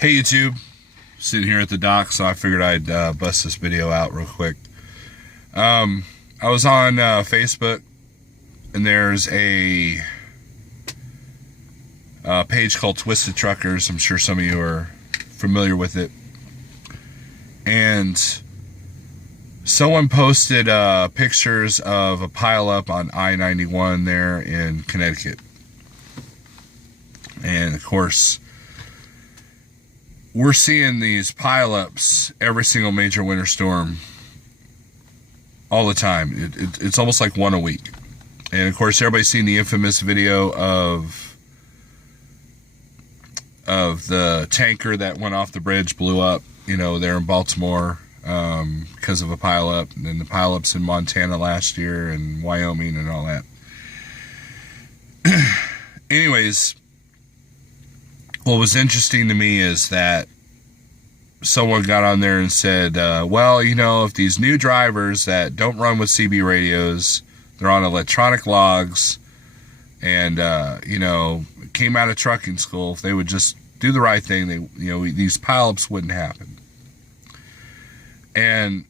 Hey YouTube, sitting here at the dock, so I figured I'd bust this video out real quick. I was on Facebook, and there's a page called Twisted Truckers. I'm sure some of you are familiar with it. And someone posted pictures of a pileup on I-91 there in Connecticut. And of course, we're seeing these pileups every single major winter storm all the time. It's almost like one a week. And of course, everybody's seen the infamous video of the tanker that went off the bridge, blew up, there in Baltimore because of a pileup, and then the pileups in Montana last year and Wyoming and all that. Anyways, what was interesting to me is that someone got on there and said, well, if these new drivers that don't run with CB radios, they're on electronic logs, and, came out of trucking school, if they would just do the right thing, these pileups wouldn't happen. And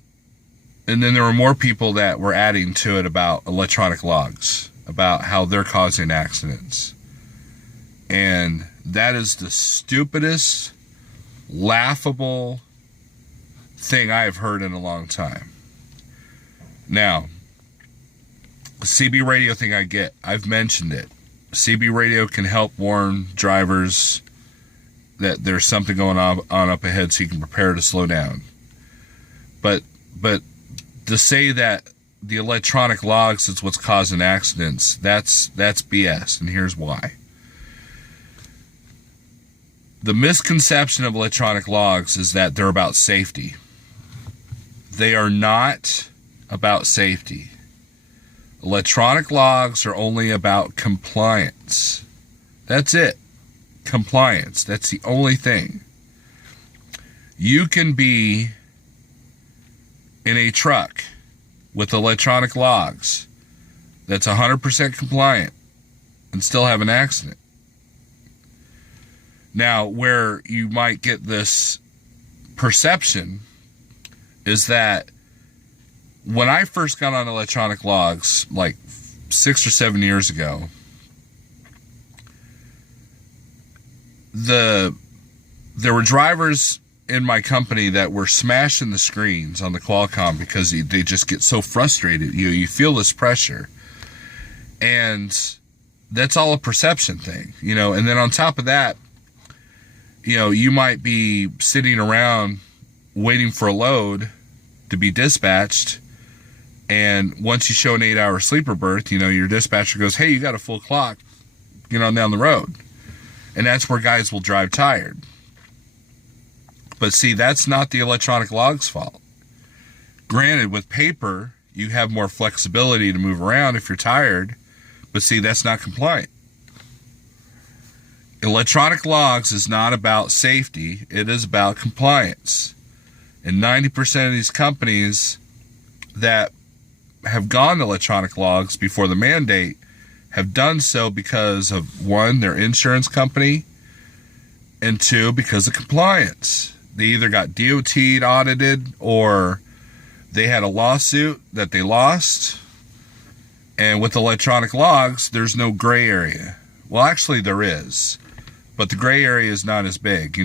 then there were more people that were adding to it about electronic logs, about how they're causing accidents. And that is the stupidest, laughable thing I have heard in a long time. Now, the CB radio thing I get. I've mentioned it. CB radio can help warn drivers that there's something going on up ahead so you can prepare to slow down. But to say that the electronic logs is what's causing accidents, that's BS, and here's why. The misconception of electronic logs is that they're about safety. They are not about safety. Electronic logs are only about compliance. That's it. Compliance. That's the only thing. You can be in a truck with electronic logs that's 100% compliant and still have an accident. Now, where you might get this perception is that when I first got on electronic logs, like 6 or 7 years ago, there were drivers in my company that were smashing the screens on the Qualcomm because they just get so frustrated. You feel this pressure. And that's all a perception thing, and then on top of that, you might be sitting around waiting for a load to be dispatched, and once you show an 8-hour sleeper berth, your dispatcher goes, hey, you got a full clock, down the road. And that's where guys will drive tired. But see, that's not the electronic log's fault. Granted, with paper, you have more flexibility to move around if you're tired, but see, that's not compliant. Electronic logs is not about safety, it is about compliance. And 90% of these companies that have gone to electronic logs before the mandate have done so because of, one, their insurance company, and two, because of compliance. They either got DOT'd, audited, or they had a lawsuit that they lost. And with electronic logs, there's no gray area. Well, actually there is. But the gray area is not as big,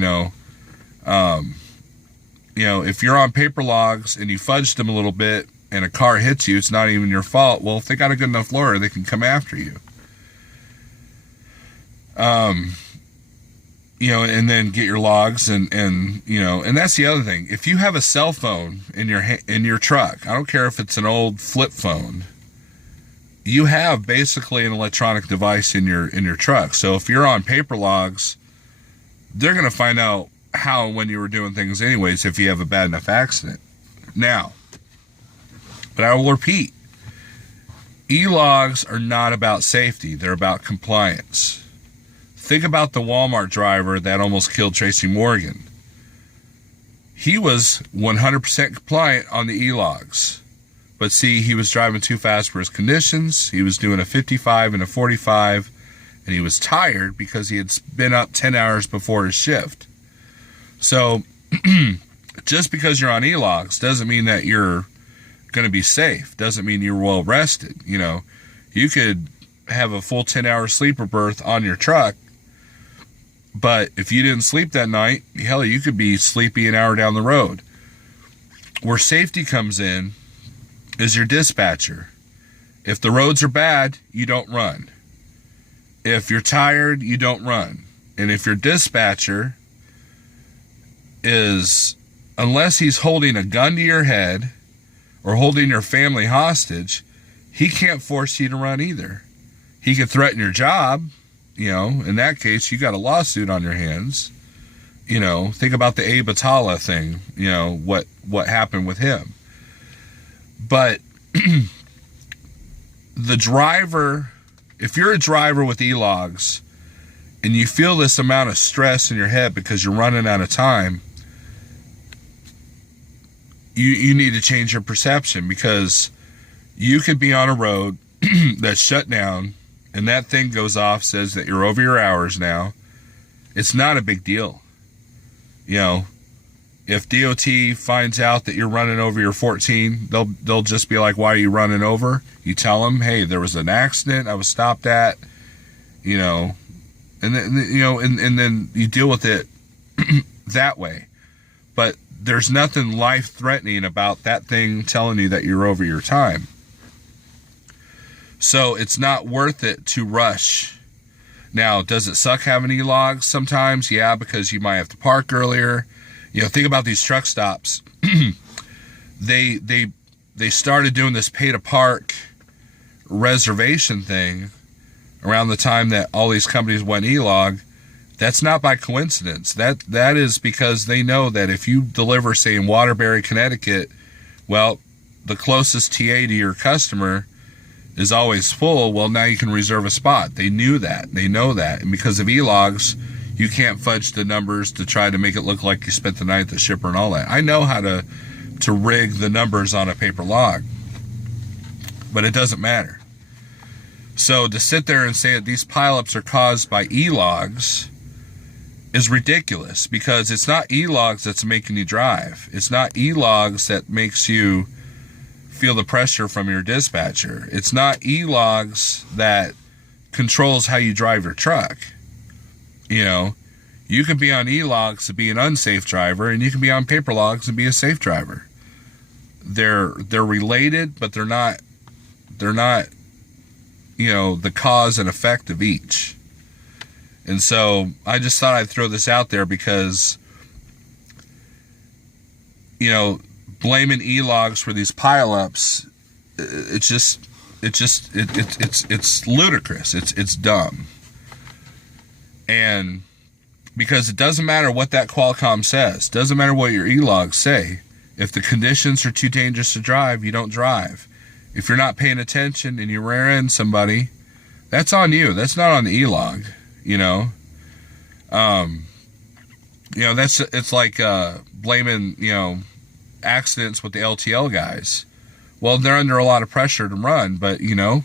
if you're on paper logs and you fudged them a little bit and a car hits you, it's not even your fault. Well, if they got a good enough lawyer, they can come after you. And then get your logs and that's the other thing. If you have a cell phone in your truck, I don't care if it's an old flip phone, you have basically an electronic device in your truck. So if you're on paper logs, they're going to find out how and when you were doing things anyways if you have a bad enough accident. Now, but I will repeat, e-logs are not about safety. They're about compliance. Think about the Walmart driver that almost killed Tracy Morgan. He was 100% compliant on the e-logs. But see, he was driving too fast for his conditions. He was doing a 55 and a 45, and he was tired because he had been up 10 hours before his shift. So just because you're on Elogs doesn't mean that you're going to be safe. Doesn't mean you're well rested. You know, you could have a full 10-hour sleeper berth on your truck, but if you didn't sleep that night, hell, you could be sleepy an hour down the road. Where safety comes in is your dispatcher. If the roads are bad, you don't run. If you're tired, you don't run. And if your dispatcher is, unless he's holding a gun to your head or holding your family hostage, he can't force you to run either. He could threaten your job. You know, in that case, you got a lawsuit on your hands. You know, think about the Abe Atala thing, you know, what happened with him. But the driver, if you're a driver with Elogs and you feel this amount of stress in your head because you're running out of time, you need to change your perception, because you could be on a road that's shut down and that thing goes off, says that you're over your hours now. It's not a big deal. You know, if DOT finds out that you're running over your 14, they'll just be like, why are you running over? You tell them, hey, there was an accident I was stopped at, you know, and then, you know, and then you deal with it that way. But there's nothing life-threatening about that thing telling you that you're over your time. So it's not worth it to rush. Now, does it suck having E-logs sometimes? Yeah, because you might have to park earlier. You know, think about these truck stops. They started doing this pay-to-park reservation thing around the time that all these companies went E-log. That's not by coincidence. That is because they know that if you deliver, say, in Waterbury, Connecticut, well, the closest TA to your customer is always full. Well, now you can reserve a spot. They knew that. They know that. And because of E-logs, you can't fudge the numbers to try to make it look like you spent the night at the shipper and all that. I know how to rig the numbers on a paper log, but it doesn't matter. So to sit there and say that these pileups are caused by E-logs is ridiculous, because it's not E-logs that's making you drive. It's not E-logs that makes you feel the pressure from your dispatcher. It's not E-logs that controls how you drive your truck. You know, you can be on E-logs to be an unsafe driver, and you can be on paper logs and be a safe driver. They're related, but they're not, you know, the cause and effect of each. And so I just thought I'd throw this out there because, you know, blaming E-logs for these pileups, it's ludicrous. It's dumb. And because it doesn't matter what that Qualcomm says, doesn't matter what your E-logs say. If the conditions are too dangerous to drive, you don't drive. If you're not paying attention and you rear end somebody, that's on you. That's not on the E-log. You know, it's like blaming, you know, accidents with the LTL guys. Well, they're under a lot of pressure to run, but you know,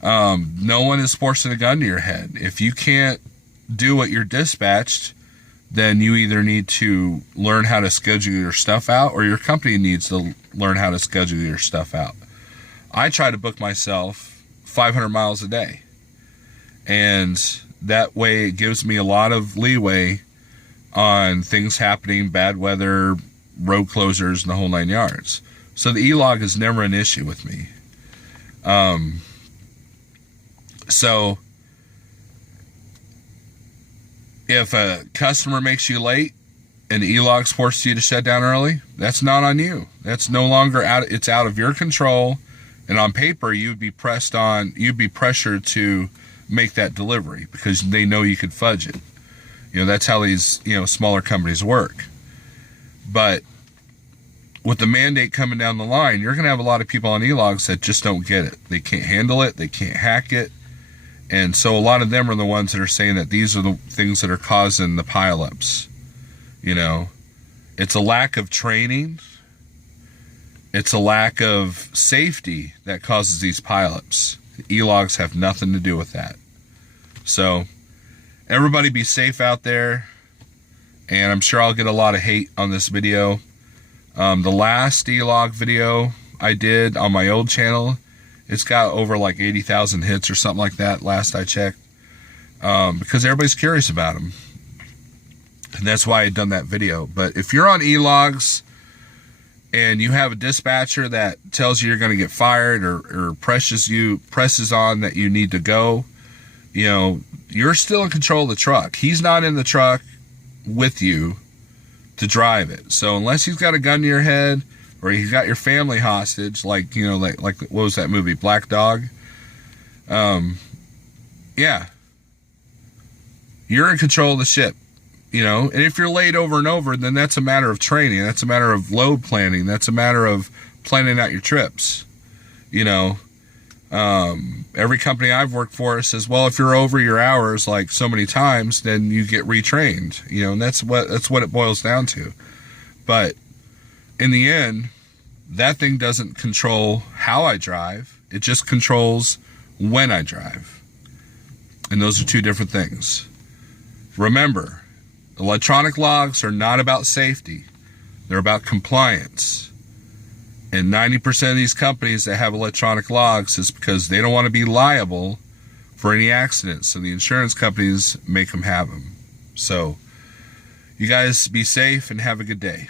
no one is forcing a gun to your head. If you can't do what you're dispatched, then you either need to learn how to schedule your stuff out, or your company needs to learn how to schedule your stuff out. I try to book myself 500 miles a day, and that way it gives me a lot of leeway on things happening, bad weather, road closures, and the whole 9 yards. So the E-log is never an issue with me. So if a customer makes you late and the E-log's forced you to shut down early, that's not on you. That's no longer it's out of your control. And on paper, you'd be pressured to make that delivery because they know you could fudge it. You know, that's how these, you know, smaller companies work. But with the mandate coming down the line, you're going to have a lot of people on E-logs that just don't get it. They can't handle it. They can't hack it. And so a lot of them are the ones that are saying that these are the things that are causing the pileups. You know, it's a lack of training. It's a lack of safety that causes these pileups. E-logs have nothing to do with that. So everybody be safe out there. and I'm sure I'll get a lot of hate on this video. The last Elog video I did on my old channel, it's got over like 80,000 hits or something like that last I checked, because everybody's curious about them. And that's why I done that video. But if you're on Elogs and you have a dispatcher that tells you you're going to get fired, or presses on that you need to go, you know, you're still in control of the truck. He's not in the truck with you to drive it. So unless he's got a gun to your head, or he's got your family hostage, like, you know, like what was that movie, Black Dog? Yeah, you're in control of the ship, you know. And if you're late over and over, then that's a matter of training. That's a matter of load planning. That's a matter of planning out your trips, you know. Every company I've worked for says, well, if you're over your hours like so many times, then you get retrained, you know. And that's what it boils down to. But in the end, that thing doesn't control how I drive. It just controls when I drive. And those are two different things. Remember, electronic logs are not about safety. They're about compliance. And 90% of these companies that have electronic logs is because they don't want to be liable for any accidents. So the insurance companies make them have them. So you guys be safe and have a good day.